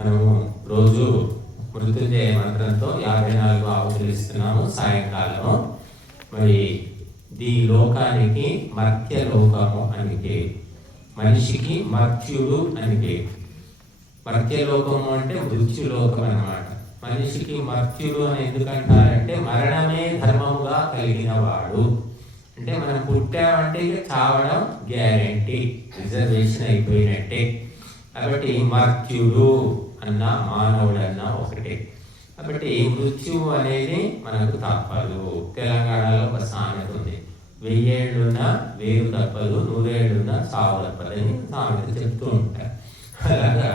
మనము రోజు మృత్యుంజయ మంత్రంతో 54 ఆహుతులు ఇస్తున్నాము సాయంకాలం. మరి ఈ లోకానికి మర్త్య లోకము అని పేరు, మనిషికి మర్త్యుడు అని పేరు. మర్త్యలోకము అంటే మృత్యులోకం అన్నమాట. మనిషికి మర్త్యుడు అని ఎందుకంటారంటే మరణమే ధర్మముగా కలిగిన వాడు. అంటే మనం పుట్టామంటే చావడం గ్యారెంటీ, రిజర్వేషన్ అయిపోయినట్టే. కాబట్టి మర్త్యుడు అన్న మానవుడన్నా ఒకటే. కాబట్టి మృత్యువు అనేది మనకు తప్పదు. తెలంగాణలో ఒక సామెత ఉంది, 1000 ఏళ్ళున్నా వేరు తప్పదు, 100 ఏళ్ళున్నా చావు తప్పదని సామెత చెప్తూ ఉంటారు. అలాగా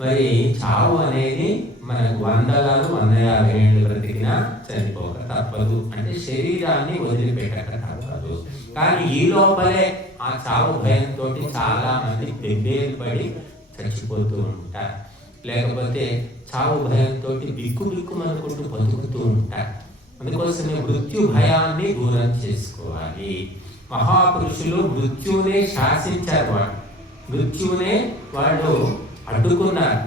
మరి చావు అనేది మనకు 100 కాదు 150 ఏళ్ళు బ్రతికినా చనిపోక తప్పదు. అంటే శరీరాన్ని వదిలిపెట్టక తప్పదు. కానీ ఈ లోపలే ఆ చావు భయంతో చాలా మంది బెబ్బేలు పడి చచ్చిపోతూ ఉంటారు. లేకపోతే చావు భయంతో బిక్కుమనుకుంటూ బతుకుతూ ఉంటారు. అందుకోసమే మృత్యు భయాన్ని దూరం చేసుకోవాలి. మహాపురుషులు మృత్యువునే శాసించారు. మృత్యువునే వాళ్ళు అడ్డుకున్నారు.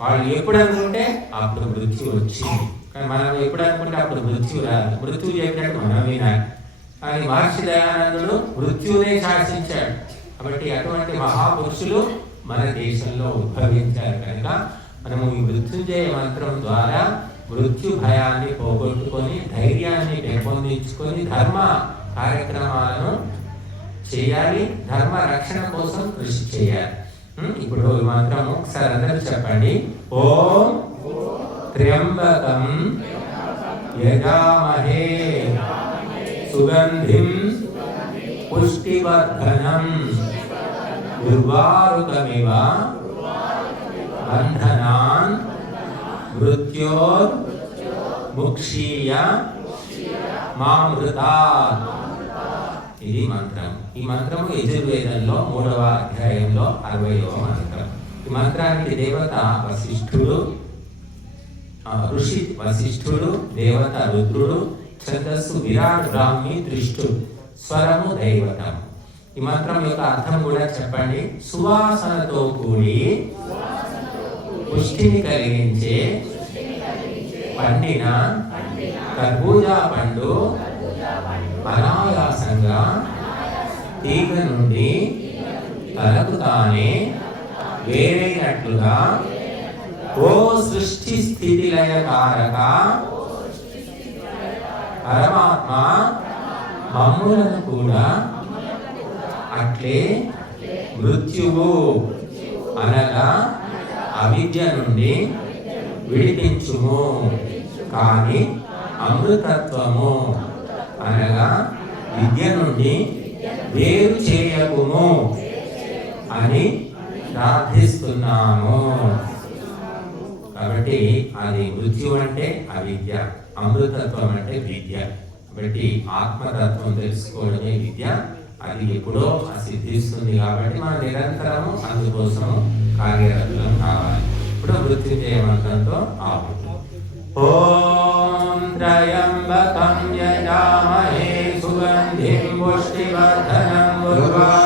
వాళ్ళు ఎప్పుడు అనుకుంటే అప్పుడు మృత్యు వచ్చింది, కానీ మనం ఎప్పుడు అనుకుంటే అప్పుడు మృత్యు రాదు. మృత్యు చెప్పినట్టు మనం వినాలి. కానీ మహర్షి దయానందుడు మృత్యువునే శాసించాడు. కాబట్టి అటువంటి మహాపురుషులు మన దేశంలో ఉద్భవించారు. కనుక మనము ఈ మృత్యుంజయ మంత్రం ద్వారా మృత్యు భయాన్ని పోగొట్టుకొని ధైర్యాన్ని పెంపొందించుకొని ధర్మ కార్యక్రమాలను చేయాలి, ధర్మ రక్షణ కోసం కృషి చేయాలి. ఇప్పుడు ఈ మంత్రం ఒకసారి అందరూ చెప్పండి. ఓం త్ర్యంబకం యజామహే సుగంధిం పుష్టివర్ధనం ఉర్వారుకమివ బంధనాన్ మృత్యోర్ ముక్షీయ మామృతాత్. ఇది మంత్రం. ఈ మంత్రము యజుర్వేదంలో 3వ అధ్యాయంలో 60వ మంత్రం. ఈ మంత్రానికి దేవత వశిష్ఠుడు, ఋషి వశిష్ఠుడు, దేవత రుద్రుడు, ఛందస్సు విరాట్ బ్రాహ్మి దృష్టుడు, స్వరము దైవతం. ఈ మంత్రం యొక్క అర్థం కూడా చెప్పండి. సువాసనతో కూడి పుష్టిని కలిగించే పండిన కర్బూజా పండు అనాయాసంగా తీగ నుండి తనకు తానే వేరైనట్లుగా ఓ సృష్టి స్థితి లయ కారక పరమాత్మ మమ్ములను కూడా అట్లే మృత్యువు అనగా అవిద్య నుండి విడిపించుము, కానీ అమృతత్వము అనగా విద్య నుండి వేరు చేయకుము అని ప్రార్థిస్తున్నాము. కాబట్టి అది మృత్యు అంటే అవిద్య, అమృతత్వం అంటే విద్య. కాబట్టి ఆత్మతత్వం తెలుసుకోవడమే విద్య. అది ఎప్పుడో సిద్ధిస్తుంది. కాబట్టి మనం నిరంతరము అందుకోసము కార్యరతులం కావాలి. ఇప్పుడు మృత్యుంజయ మంత్రంతో ఆపుతాం. ఓం త్రయంబకం యజామహే సుగంధిం పుష్టివర్ధనం ఉర్వారుకమివ